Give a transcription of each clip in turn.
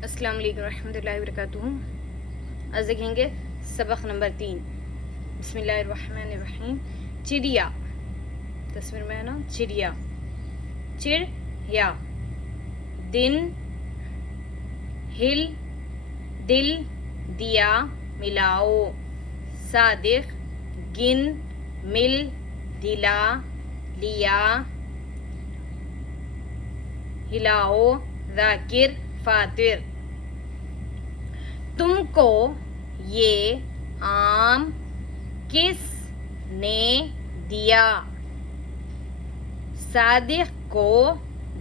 अस्सलाम वालेकुम रहमतुल्लाहि व बरकातुहू। आज देखेंगे सबक नंबर 3। बिस्मिल्लाहिर्रहमानिर्रहीम। चिड़िया, तस्वीर में है ना, चिड़िया। चिड़िया, दिन, हिल, दिल, दिया, मिलाओ। सादिक, गिन, मिल, दिला, लिया, हिलाओ। जाकिर, फातिर। तुमको ये आम किस ने दिया? सादिक को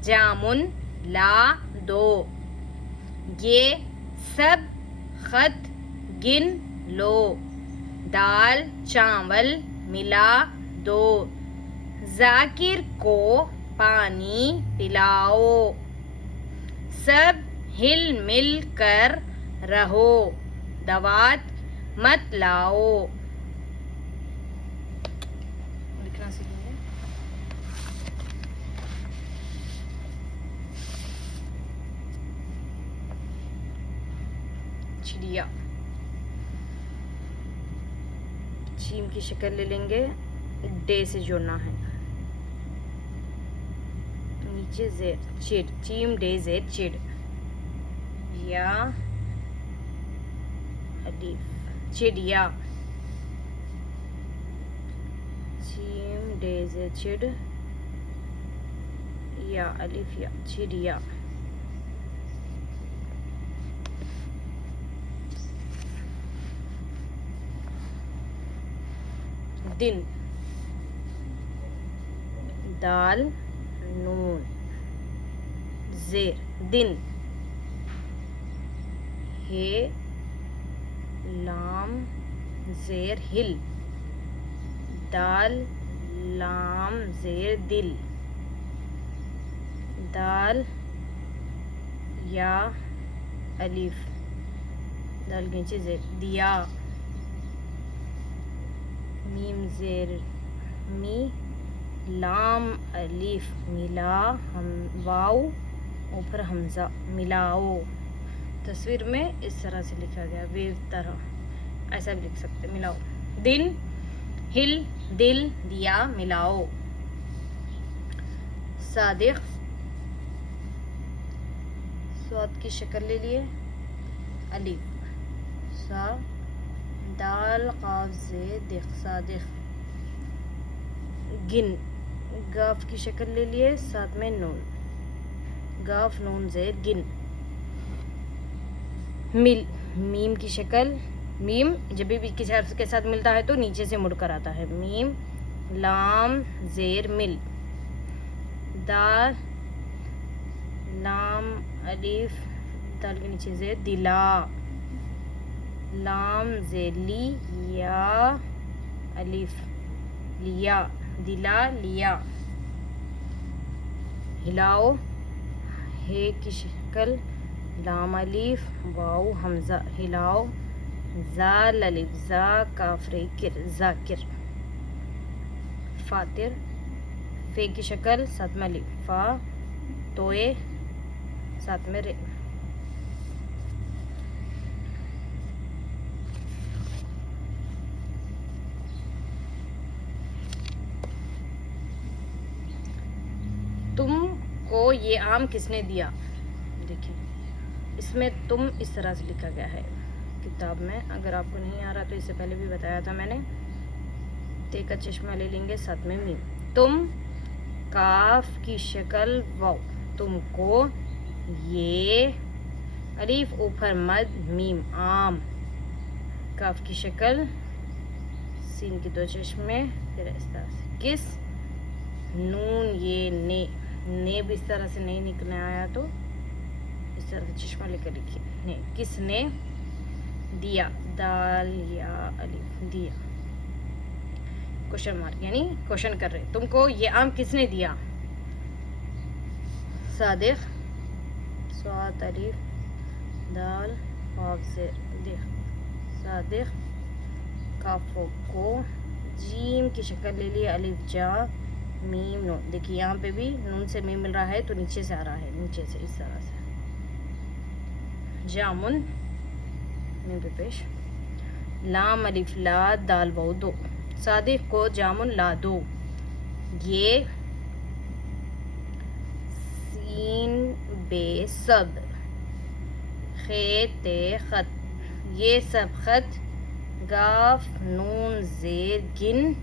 जामुन ला दो। ये सब खत गिन लो। दाल चावल मिला दो। जाकिर को पानी पिलाओ। सब हिल मिल कर रहो। दवात मत लाओ। लिखना सीखेंगे। चिड़िया, चीम की शक्ल ले लेंगे, डे से जोड़ना है। नीचे जेर, चिड़, चीम डे जेर, चिड़। या अलीफ, चिड़िया। चीम डे जेर, चिड़, या अलीफ, या चिड़िया। दिन, दाल नून जेर, दिन। हे लाम जेर, हिल, दाल लाम जेर, दिल। दाल या अलीफ, दाल के नीचे जेर, दिया। मीम जेर मी, लाम अलीफ, मिला, हम वाव ऊपर हमजा, मिलाओ। तस्वीर में इस तरह से लिखा गया, वे तरह ऐसा भी लिख सकते, मिलाओ। दिन, हिल, दिल, दिया, मिलाओ। सादिक, स्वाद की शक्ल ले लिए, अलीफ, सा, दाल काफ से दिख, सादिक। गिन, गाफ की शक्ल ले लिए, साथ में नून, गाफ नून जेर, गिन। मिल, मीम की शक्ल, मीम जब भी किसी हर्फ के साथ मिलता है तो नीचे से मुड़कर आता है। मीम लाम जेर, मिल। दाल लाम अलीफ, दाल के नीचे जेर, दिला। लाम जेर, ली, या अलीफ, लिया, दिला, लिया। हिलाओ, हे की शक्ल, लाम अलीफ, वाव हमजा, हिलाओ। जाल अलीफ, जा काफ रे, किर, जाकिर। फातिर, फे की शक्ल, साथ में अलीफ, फा, तोए, साथ में रे। तुमको ये आम किसने दिया? देखिए, इसमें तुम इस तरह से लिखा गया है किताब में। अगर आपको नहीं आ रहा तो इससे पहले भी बताया था मैंने। ते का चश्मा ले लेंगे, साथ में मीम। तुम, काफ की शक्ल, वाव, तुमको ये, अलीफ ऊपर मद, मीम, आम, काफ की शक्ल, सीन के दो चश्मे, फिर इस तरह से। किस, नून ये, ने भी इस तरह से नहीं निकलने आया तो इस तरह से चश्मा लेकर लिखिए। ने, किसने दिया, दाल या अलीफ, दिया, क्वेश्चन मार्क, यानी क्वेश्चन कर रहे, तुमको ये आम किसने दिया? सादिक, स्वाद अलीफ, दाल वाव जेर, देख, सादिक। काफो को, जीम की शक्ल ले लिया, अलीफ, जा, मीम, नून। देखिए यहाँ पे भी नून से मीम मिल रहा है तो नीचे से आ रहा है, नीचे से इस तरह से। जामुन मीम पे पेश। लाम अलिफ ला दाल वाउ दो, सादिक को जामुन ला दो। ये सीन बे सब, खे ते खत, ये सब खत। गाफ नून जेर गिन,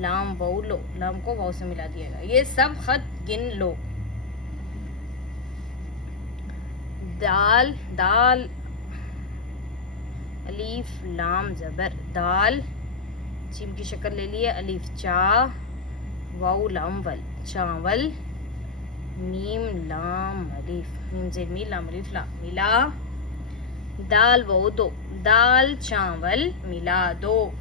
लाम वाउ लो, लाम को वाउ से मिला दिएगा। ये सब खत गिन लो। दाल दाल अलीफ लाम जबर, दाल चीम की शक्ल ले लिया। अलीफ चा, वाउ लाम वल, चावल। मीम लाम अलीफ, मीम जेर मी लाम अलीफ ला, मिला। दाल वाउ दो, दाल चावल मिला दो।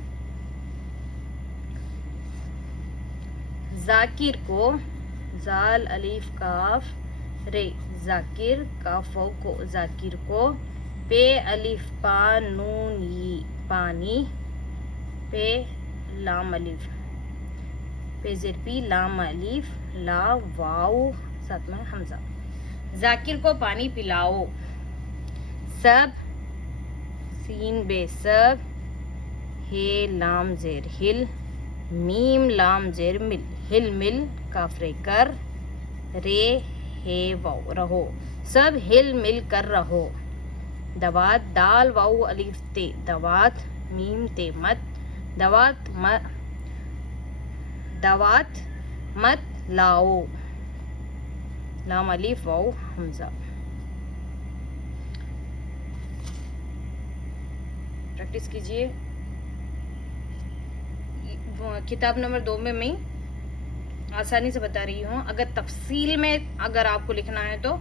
जाकिर को, जाल अलीफ काफ रे, जाकिर काफ वाउ को, जाकिर को। पे अलीफ पा नून ई, पानी। पे लाम अलीफ, पे जेर पी लाम अलीफ ला वाउ साथ में हमजा। जाकिर को पानी पिलाओ। सब सीन बे सब, हे लाम जेर हिल, मीम लाम जेर मिल, हिल मिल काफ रे कर। रे हे वाउ रहो, सब हिल मिल कर रहो। दवात दाल वाउ अलीफ ते, दवात मीम ते मत, दवात मत लाओ, लाम अलीफ वाउ हमजा। प्रैक्टिस कीजिए। किताब नंबर 2 में मैं आसानी से बता रही हूँ। अगर तफसील में अगर आपको लिखना है तो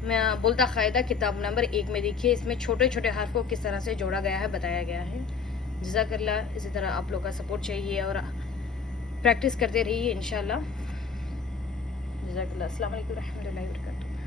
मैं बोलता क़ायदा किताब नंबर 1 में देखिए, इसमें छोटे छोटे हर्फ को किस तरह से जोड़ा गया है, बताया गया है। जज़ाकल्लाह। इसी तरह आप लोग का सपोर्ट चाहिए और प्रैक्टिस करते रहिए इंशाल्लाह। जज़ाकल्लाह। अस्सलाम वालेकुम रहमतुल्लाहि व बरकातुहू।